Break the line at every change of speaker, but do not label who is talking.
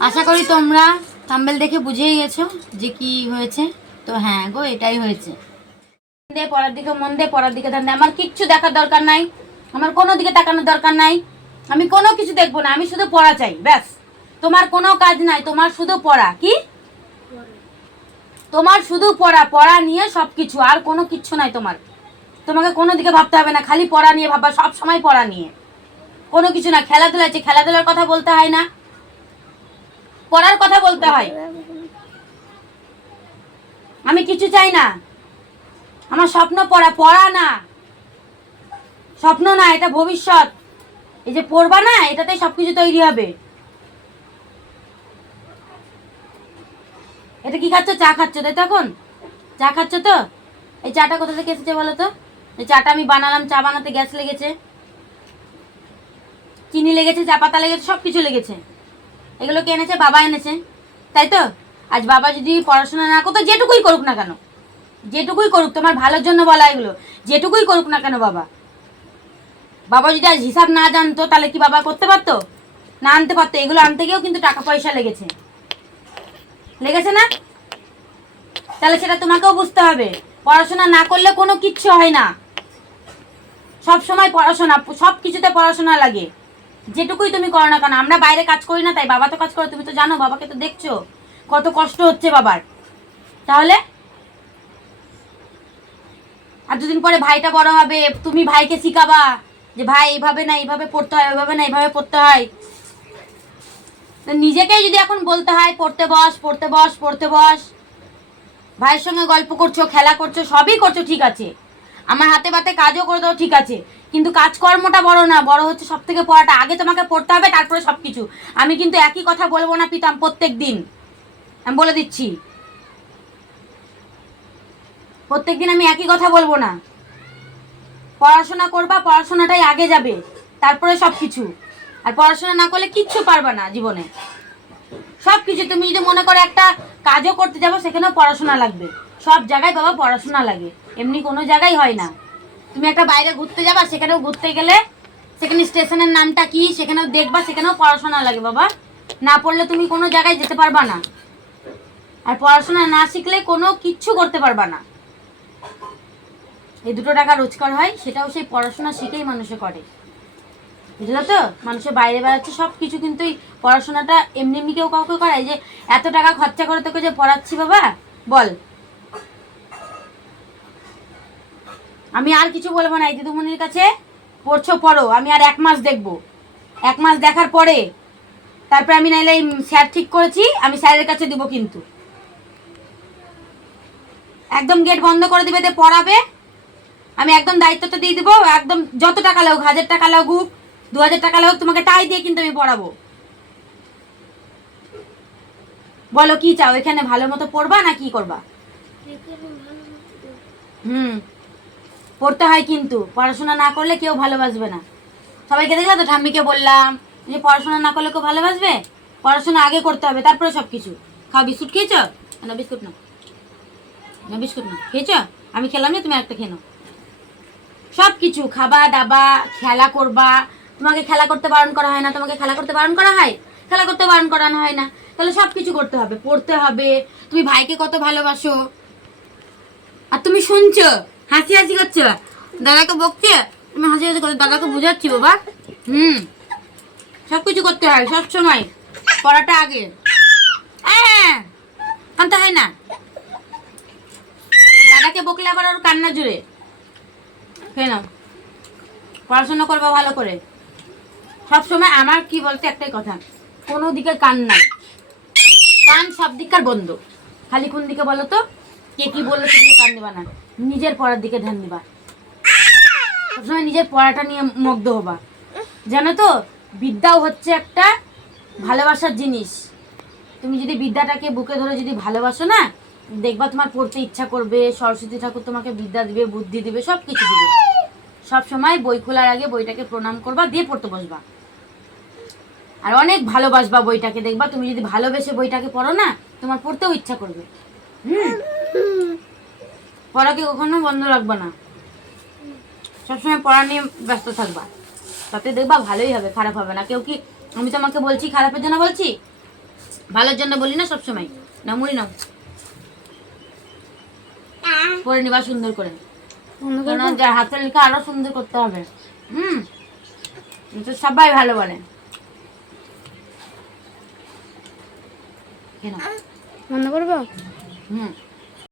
আশা করি তোমরা থাম্বেল দেখে বুঝেই গেছো যে কি হয়েছে। তো হ্যাঁ গো, এটাই হয়েছে। দে, পড়ার দিকে, মন দে, পড়ার দিকে ধ্যান আমার কিচ্ছু দেখার দরকার নাই। আমার কোনো দিকে তাকানোর দরকার নাই। আমি কোনো কিছু দেখব না, আমি শুধু পড়া চাই, ব্যাস। তোমার কোনো কাজ নাই, তোমার শুধু পড়া। কি? তোমার শুধু পড়া পড়া নিয়ে সব কিছু আর কোনো কিচ্ছু নাই তোমার। তোমাকে কোনো দিকে ভাবতে হবে না, খালি পড়া নিয়ে ভাববা, সব সময় পড়া নিয়ে। কোনো কিছু না, খেলাধুলা আছে, খেলাধুলার কথা বলতে হয় না। পড়ার কথা বলতে হয়। আমি কিছু চাই না। আমার স্বপ্ন পড়া পড়া না। স্বপ্ন না, এটা ভবিষ্যৎ। এই যে পড়বা না, এটাতেই সবকিছু তৈরি হবে। এটা কি খাচ্ছ? চা খাচ্ছ, তাই তো এখন? চা খাচ্ছ তো? এই চাটা কোথা থেকে এসেছে বলো তো? এই চাটা আমি বানালাম, চা বানাতে গ্যাস লেগেছে। চিনি লেগেছে, চা পাতা লেগেছে সব কিছু লেগেছে। এগুলো কে এনেছে? বাবা এনেছে। তাই তো? আজ বাবা যদি পড়াশোনা না করতো, যেটুকুই করুক না কেন? যেটুকুই করুক, তোমার ভালোর জন্য বলা এগুলো। যেটুকুই করুক না কেন বাবা? বাবা যদি আজ হিসাব না জানতো, তাহলে কি বাবা করতে পারতো? না আনতে পারতো। এগুলো আনতে গিয়েও কিন্তু টাকা পয়সা লেগেছে। লেগেছে না? তাহলে সেটা তোমাকেও বুঝতে হবে। পড়াশোনা না করলে কোনো কিচ্ছু হয় না। সব সময় পড়াশোনা, সব কিছুতে পড়াশোনা লাগে। যেটুকুই তুমি করো না কেন, আমরা বাইরে কাজ করি না, তাই বাবা তো কাজ করো, তুমি তো জানো, বাবাকে তো দেখছ। কত কষ্ট হচ্ছে বাবার। তাহলে? আর দুদিন পরে ভাইটা বড় হবে, তুমি ভাইকে শিখাবা যে ভাই এইভাবে না, এইভাবে পড়তে হয়, ওইভাবে না, এইভাবে পড়তে হয়। নিজেকেই যদি এখন বলতে হয়, পড়তে বস পড়তে বস পড়তে বস। ভাইয়ের সঙ্গে গল্প করছ, খেলা করছ, সবই করছ, ঠিক আছে। আমার হাতে বাতে কাজও করে দাও, ঠিক আছে। কিন্তু কাজকর্মটা বড় না, বড় হচ্ছে সব থেকে পড়াটা। আগে তোমাকে পড়তে হবে, তারপরে সব কিছু আমি কিন্তু একই কথা বলব না পিতাম প্রত্যেক দিন। আমি বলে দিচ্ছি। প্রত্যেক দিন আমি একই কথা বলব না। পড়াশোনা করবা, পড়াশোনাটাই আগে যাবে, তারপরে সব কিছু আর পড়াশোনা না করলে কিচ্ছু পারবা না জীবনে। সব কিছু তুমি যদি মনে করো একটা কাজও করতে যাব, সেখানেও পড়াশোনা লাগবে। সব জায়গায় বাবা পড়াশোনা লাগে। এমনি কোনো জায়গায় হয় না। তুমি একটা বাইরে ঘুরতে যাবা, সেখানেও ঘুরতে গেলে, সেখানে স্টেশনের নামটা কি, সেখানেও দেখবা, সেখানেও পড়াশোনা লাগে বাবা। না পড়লে তুমি কোনো জায়গায় যেতে পারবা না। আর পড়াশোনা না শিখলে কোনো কিচ্ছু করতে পারবা না। এই দুটো টাকা রোজগার হয়, সেটাও সেই পড়াশোনা শিখেই মানুষে করে। বুঝলো তো? মানুষের বাইরে বেড়াচ্ছে সব কিছু কিন্তু পড়াশোনাটা এমনি এমনি কেউ কাউকে করায়। যে এত টাকা খরচা করে তোকে যে পড়াচ্ছি বাবা, বল। আমি আর কিছু বলব না এই দিদিমণির কাছে। পড়ছো, পড়ো, আমি আর এক মাস দেখব। এক মাস দেখার পরে। তারপরে আমি নাইলে স্যার ঠিক করেছি, আমি স্যারের কাছে দিব কিন্তু। একদম গেট বন্ধ করে দিবে পড়াবে। আমি একদম দায়িত্বটা দিয়ে দিব, একদম যত টাকা লাগুক, হাজার টাকা লাগুক দু হাজার টাকা লাগুক তোমাকে তাই দিয়ে কিন্তু আমি পড়াবো। বলো, কি চাও? এখানে ভালো মতো পড়বা না কি করবা? হুম। পড়তে হয় কিন্তু, পড়াশোনা না করলে কেউ ভালোবাসবে না। সবাইকে দেখলে তো, ঠাম্মিকে বললাম যে, পড়াশোনা না করলে কেউ ভালোবাসবে? পড়াশোনা আগে করতে হবে, তারপরে সব কিছু খাও বিস্কুট খেয়েছো? না, বিস্কুট না। না, বিস্কুট না। খেয়েছো? আমি খেলাম না তুমি একটা খেয়ে নাও। সব কিছু খাবা দাবা খেলা করবা তোমাকে খেলা করতে বারণ করা হয় না, তোমাকে খেলা করতে বারণ করা হয়? খেলা করতে বারণ করানো হয় না। তাহলে সব কিছু করতে হবে, পড়তে হবে। তুমি ভাইকে কত ভালোবাসো? আর তুমি শুনছো? হাসি হাসি করছ? দাদাকে বকছে? তুমি হাসি হাসি করছ, দাদাকে বুঝাচ্ছি বাবা। হুম। সব কিছু করতে হয়, সব সময়। পড়াটা আগে। হ্যাঁ কানতে হয় না। দাদাকে বকলে আবার ওর কান্না জুড়ে। কেন পড়াশোনা করবা ভালো করে। সব সময় আমার কি বলতে একটাই কথা, কোনো দিকে কান নাই। কান সব দিককার বন্ধ। খালি কোন দিকে বলো তো? কে কি বলল সেদিকে কান দেবা না। নিজের পড়ার দিকে ধ্যান দিবা। সবসময় নিজের পড়াটা নিয়ে মগ্ধ হবা। জানো তো, বিদ্যাও হচ্ছে একটা ভালোবাসার জিনিস। তুমি যদি বিদ্যাটাকে বুকে ধরে যদি ভালোবাসো না, দেখবা তোমার পড়তে ইচ্ছা করবে, সরস্বতী ঠাকুর তোমাকে বিদ্যা দিবে, বুদ্ধি দিবে সব কিছু দিবে। সব সময় বই খোলার আগে বইটাকে প্রণাম করবা, দিয়ে পড়তে বসবা। আর অনেক ভালোবাসবা বইটাকে দেখবা তুমি যদি ভালোবেসে বইটাকে পড়ো না তোমার পড়তেও ইচ্ছা করবে। হুম? পড়াকে কখনো বন্ধ রাখবা না। সবসময় পড়া নিয়ে ব্যস্ত থাকবা। তাতে দেখবা ভালোই হবে খারাপ হবে না। কেউ কি আমি তোমাকে বলছি খারাপের জন্য বলছি? ভালোর জন্য বলি না সবসময়। না মুড়ি নাও। পরে নিবা সুন্দর করে। হাতের লেখা আরও সুন্দর করতে হবে। হুম? তো সবাই ভালো বলে। কেন
বন্ধ করব
হুম